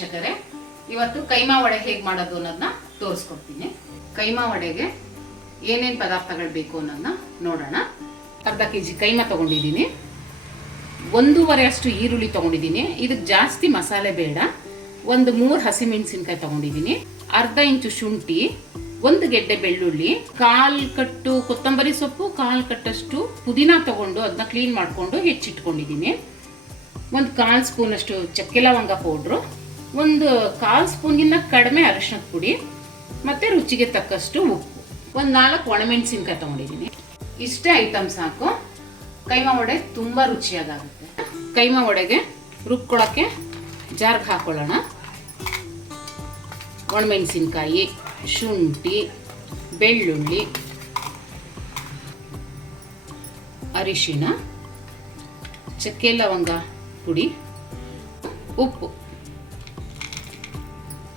ವೀಕ್ಷಕರೇ ಇವತ್ತು ಕೈಮಾ ವಡೆ ಹೇಗೆ ಮಾಡೋದು ಅನ್ನೋದನ್ನ ತೋರಿಸ್ಕೊಡ್ತೀನಿ. ಕೈಮಾ ವಡೆಗೆ ಏನೇನು ಪದಾರ್ಥಗಳು ಬೇಕು ಅನ್ನೋದನ್ನ ನೋಡೋಣ. ಅರ್ಧ ಕೆ ಜಿ ಕೈಮಾ ತೊಗೊಂಡಿದ್ದೀನಿ. ಒಂದೂವರೆ ಅಷ್ಟು ಈರುಳ್ಳಿ ತೊಗೊಂಡಿದ್ದೀನಿ. ಇದಕ್ಕೆ ಜಾಸ್ತಿ ಮಸಾಲೆ ಬೇಡ. ಒಂದು ಮೂರು ಹಸಿಮೆಣಸಿನ್ಕಾಯಿ ತೊಗೊಂಡಿದ್ದೀನಿ. ಅರ್ಧ ಇಂಚು ಶುಂಠಿ, ಒಂದು ಗೆಡ್ಡೆ ಬೆಳ್ಳುಳ್ಳಿ, ಕಾಲ್ ಕಟ್ಟು ಕೊತ್ತಂಬರಿ ಸೊಪ್ಪು, ಕಾಲ್ ಕಟ್ಟಷ್ಟು ಪುದೀನ ತಗೊಂಡು ಅದನ್ನ ಕ್ಲೀನ್ ಮಾಡಿಕೊಂಡು ಹೆಚ್ಚಿಟ್ಕೊಂಡಿದ್ದೀನಿ. ಒಂದು ಕಾಲು ಸ್ಪೂನಷ್ಟು ಚಕ್ಕೆ ಲವಂಗ ಪೌಡ್ರು ಒಂದು ಕಾಲು ಸ್ಪೂನ್ಗಿಂತ ಕಡಿಮೆ ಅರಿಶಿನದ ಪುಡಿ ಮತ್ತು ರುಚಿಗೆ ತಕ್ಕಷ್ಟು ಉಪ್ಪು. ಒಂದು ನಾಲ್ಕು ಒಣಮೆಣಸಿನ್ಕಾಯಿ ತೊಗೊಂಡಿದ್ದೀನಿ ಇಷ್ಟೇ ಐಟಮ್ ಸಾಕು. ಕೈಮಾ ವಡೆ ತುಂಬ ರುಚಿಯಾಗುತ್ತೆ ಕೈಮಾ ವಡೆಗೆ ರುಬ್ಕೊಳ್ಳೋಕ್ಕೆ ಜಾರ್ಗೆ ಹಾಕೊಳ್ಳೋಣ. ಒಣಮೆಣಸಿನ್ಕಾಯಿ, ಶುಂಠಿ, ಬೆಳ್ಳುಳ್ಳಿ ಅರಿಶಿನ ಚಕ್ಕೆ ಲವಂಗ ಪುಡಿ, ಉಪ್ಪು.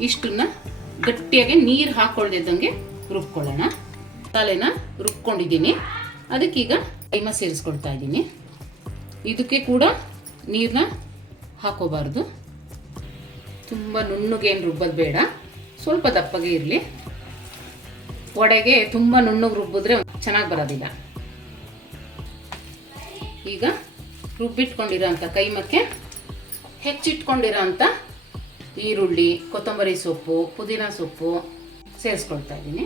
ಇಷ್ಟನ್ನ ಗಟ್ಟಿಯಾಗಿ ನೀರು ಹಾಕೊಳ್ದಿದ್ದಂಗೆ ರುಬ್ಕೊಳ್ಳೋಣ. ತಲೆನ ರುಬ್ಕೊಂಡಿದ್ದೀನಿ. ಅದಕ್ಕೀಗ ಕೈಮ ಸೇರಿಸ್ಕೊಳ್ತಾ ಇದ್ದೀನಿ. ಇದಕ್ಕೆ ಕೂಡ ನೀರನ್ನ ಹಾಕೋಬಾರ್ದು. ತುಂಬ ನುಣ್ಣಗೇನು ರುಬ್ಬೋದು ಬೇಡ. ಸ್ವಲ್ಪ ದಪ್ಪಗೆ ಇರಲಿ. ಒಡೆಗೆ ತುಂಬ ನುಣ್ಣಗೆ ರುಬ್ಬಿದ್ರೆ ಚೆನ್ನಾಗಿ ಬರೋದಿಲ್ಲ. ಈಗ ರುಬ್ಬಿಟ್ಕೊಂಡಿರೋಂಥ ಕೈಮಕ್ಕೆ ಹೆಚ್ಚಿಟ್ಕೊಂಡಿರೋಂಥ ಈರುಳ್ಳಿ, ಕೊತ್ತಂಬರಿ ಸೊಪ್ಪು, ಪುದೀನ ಸೊಪ್ಪು ಸೇರಿಸ್ಕೊಳ್ತಾ ಇದ್ದೀನಿ.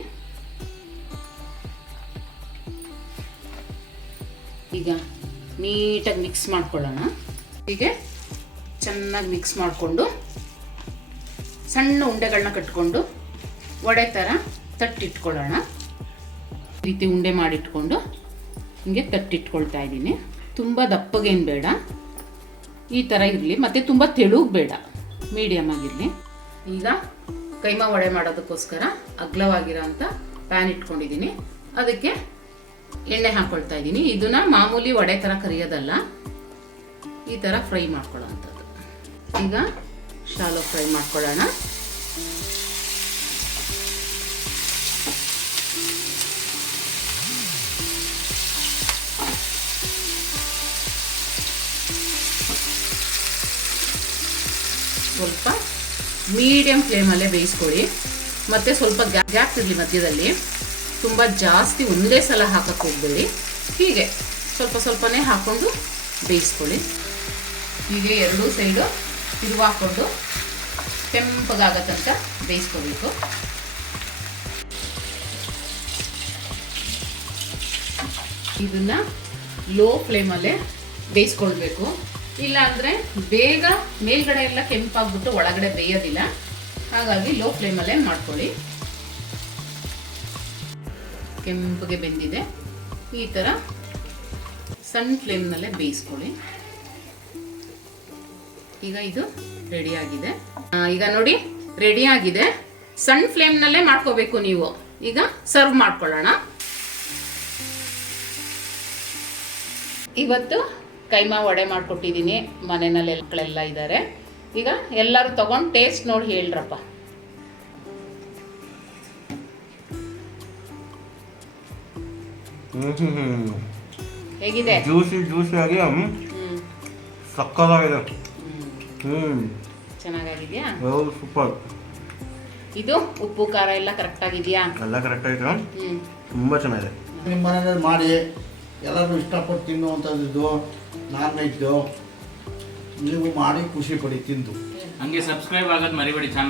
ಈಗ ನೀಟಾಗಿ ಮಿಕ್ಸ್ ಮಾಡ್ಕೊಳ್ಳೋಣ. ಹೀಗೆ ಚೆನ್ನಾಗಿ ಮಿಕ್ಸ್ ಮಾಡಿಕೊಂಡು ಸಣ್ಣ ಉಂಡೆಗಳನ್ನ ಕಟ್ಕೊಂಡು ವಡೆ ಥರ ತಟ್ಟಿಟ್ಕೊಳ್ಳೋಣ. ಈ ರೀತಿ ಉಂಡೆ ಮಾಡಿಟ್ಕೊಂಡು ಹಿಂಗೆ ತಟ್ಟಿಟ್ಕೊಳ್ತಾ ಇದ್ದೀನಿ. ತುಂಬ ದಪ್ಪಗೇನು ಬೇಡ. ಈ ಥರ ಇರಲಿ, ಮತ್ತು ತುಂಬ ತೆಳುಗೆ ಬೇಡ. ಮೀಡಿಯಮ್ ಆಗಿರಲಿ. ಈಗ ಕೈಮಾ ವಡೆ ಮಾಡೋದಕ್ಕೋಸ್ಕರ ಅಗ್ಲವಾಗಿರೋ ಅಂಥ ಪ್ಯಾನ್ ಇಟ್ಕೊಂಡಿದ್ದೀನಿ. ಅದಕ್ಕೆ ಎಣ್ಣೆ ಹಾಕ್ಕೊಳ್ತಾ ಇದ್ದೀನಿ. ಇದನ್ನ ಮಾಮೂಲಿ ವಡೆ ಥರ ಕರಿಯೋದಲ್ಲ, ಈ ಥರ ಫ್ರೈ ಮಾಡ್ಕೊಳ್ಳೋ ಅಂಥದ್ದು ಈಗ ಶಾಲೋ ಫ್ರೈ ಮಾಡ್ಕೊಳ್ಳೋಣ. ಸ್ವಲ್ಪ ಮೀಡಿಯಂ ಫ್ಲೇಮಲ್ಲೇ ಬೇಯಿಸ್ಕೊಳ್ಳಿ ಮತ್ತು ಸ್ವಲ್ಪ ಗ್ಯಾಪ್ ಗ್ಯಾಪ್ ಇರಲಿ ಮಧ್ಯದಲ್ಲಿ. ತುಂಬ ಜಾಸ್ತಿ ಒಂದೇ ಸಲ ಹಾಕಕ್ಕೆ ಹೋಗಬೇಡಿ. ಹೀಗೆ ಸ್ವಲ್ಪ ಸ್ವಲ್ಪನೇ ಹಾಕ್ಕೊಂಡು ಬೇಯಿಸ್ಕೊಳ್ಳಿ. ಹೀಗೆ ಎರಡೂ ಸೈಡು ತಿರುವಾಕೊಂಡು ಕೆಂಪಗಾಗತ್ತಂತ ಬೇಯಿಸ್ಕೋಬೇಕು. ಇದನ್ನು ಲೋ ಫ್ಲೇಮಲ್ಲೇ ಬೇಯಿಸ್ಕೊಳ್ಬೇಕು. ಇಲ್ಲ ಅಂದರೆ ಬೇಗ ಮೇಲ್ಗಡೆ ಎಲ್ಲ ಕೆಂಪಾಗ್ಬಿಟ್ಟು ಒಳಗಡೆ ಬೇಯೋದಿಲ್ಲ. ಹಾಗಾಗಿ ಲೋ ಫ್ಲೇಮಲ್ಲೇ ಮಾಡ್ಕೊಳ್ಳಿ. ಕೆಂಪಗೆ ಬೆಂದಿದೆ. ಈ ಥರ ಸಣ್ಣ ಫ್ಲೇಮ್ನಲ್ಲೇ ಬೇಯಿಸ್ಕೊಳ್ಳಿ. ಈಗ ಇದು ರೆಡಿ ಆಗಿದೆ. ಈಗ ನೋಡಿ ರೆಡಿ ಆಗಿದೆ. ಸಣ್ಣ ಫ್ಲೇಮ್ನಲ್ಲೇ ಮಾಡ್ಕೋಬೇಕು ನೀವು. ಈಗ ಸರ್ವ್ ಮಾಡ್ಕೊಳ್ಳೋಣ. ಇವತ್ತು ಕೈಮಾ ವಡೆ ಮಾಡಿಕೊಟ್ಟಿದ್ದೀನಿ. ಮನೆಯಲ್ಲಿ ಮಕ್ಕಳೆಲ್ಲ ಇದ್ದಾರೆ. ಈಗ ಎಲ್ಲರೂ ತಗೊಂಡು ಟೇಸ್ಟ್ ನೋಡಿ ಹೇಳ್ರಪ್ಪ. ಹೇಗಿದೆ? ಜ್ಯೂಸಿ ಜ್ಯೂಸಿ ಆಗಿ ಸಕ್ಕದಾಗಿದೆ ಚೆನ್ನಾಗಾಗಿದ್ಯಾ? ಹೌದು ಸೂಪರ್. ಇದು ಉಪ್ಪು ಖಾರ ಎಲ್ಲ ಕರೆಕ್ಟ್ ಆಗಿದೆಯಾ? ಎಲ್ಲ ಕರೆಕ್ಟ್ ಆಗಿದೆ ತುಂಬ ಚೆನ್ನಾಗಿದೆ. ನಿಮ್ಮ ಮನೆಯಲ್ಲಿ ಮಾಡಿ ಎಲ್ಲರೂ ಇಷ್ಟಪಟ್ಟು ತಿನ್ನುವಂಥದ್ದು ನಾನ್ ವೆಜ್ಜು ನೀವು ಮಾಡಿ ಖುಷಿ ಪಡಿ ತಿಂದು. ಹಂಗೆ ಸಬ್ಸ್ಕ್ರೈಬ್ ಆಗೋದು ಮರಿಬೇಡಿ ಚಾನಲ್